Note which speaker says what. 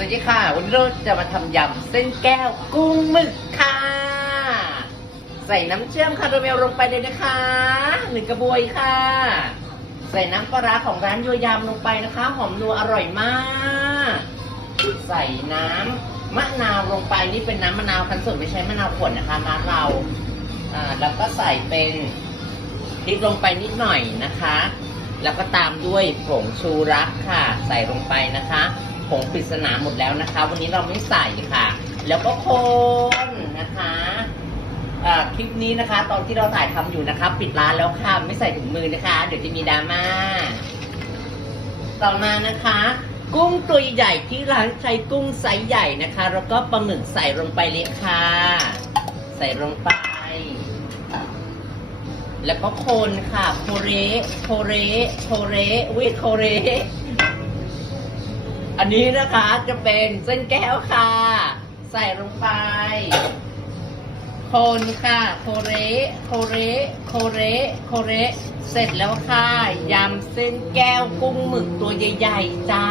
Speaker 1: สวัสดีค่ะ วันนี้เราจะมาทำยำเส้นแก้วกุ้งหมึกค่ะ ใส่น้ำเชื่อมคาราเมลลงไปเลยนะคะหนึ่งกระบวยค่ะ ใส่น้ำปลาร้าของร้านโยยำลงไปนะคะ หอมนัวอร่อยมาก ใส่น้ำมะนาวลงไปนี่เป็นน้ำมะนาวคันสดไม่ใช่มะนาวขวดนะคะร้านเราอ่าแล้วก็ใส่เป็นพริกลงไปนิดหน่อยนะคะ แล้วก็ตามด้วยผงชูรักค่ะ ใส่ลงไปนะคะ ผงปริศนาหมดแล้วนะคะ วันนี้เราไม่ใส่ค่ะ แล้วก็คนนะคะคลิปนี้นะคะ ตอนที่เราถ่ายทำอยู่นะคะ ปิดร้านแล้วค่ะไม่ใส่ถุงมือนะคะ เดี๋ยวจะมีดราม่าต่อมานะคะ กุ้งตัวใหญ่ที่ร้านใช้กุ้งไซส์ใหญ่นะคะ แล้วก็ปลาหมึกใส่ลงไปเลยค่ะ ใส่ลงไป แล้วก็คนค่ะโคเรโคเรโคเรวิโคเร อันนี้นะคะจะเป็นเส้นแก้วค่ะ ใส่ลงไป คนค่ะ โคเรโคเรโคเรโคเรเสร็จแล้วค่ะยำเส้นแก้วกุ้งหมึกตัวใหญ่ ๆ จ้า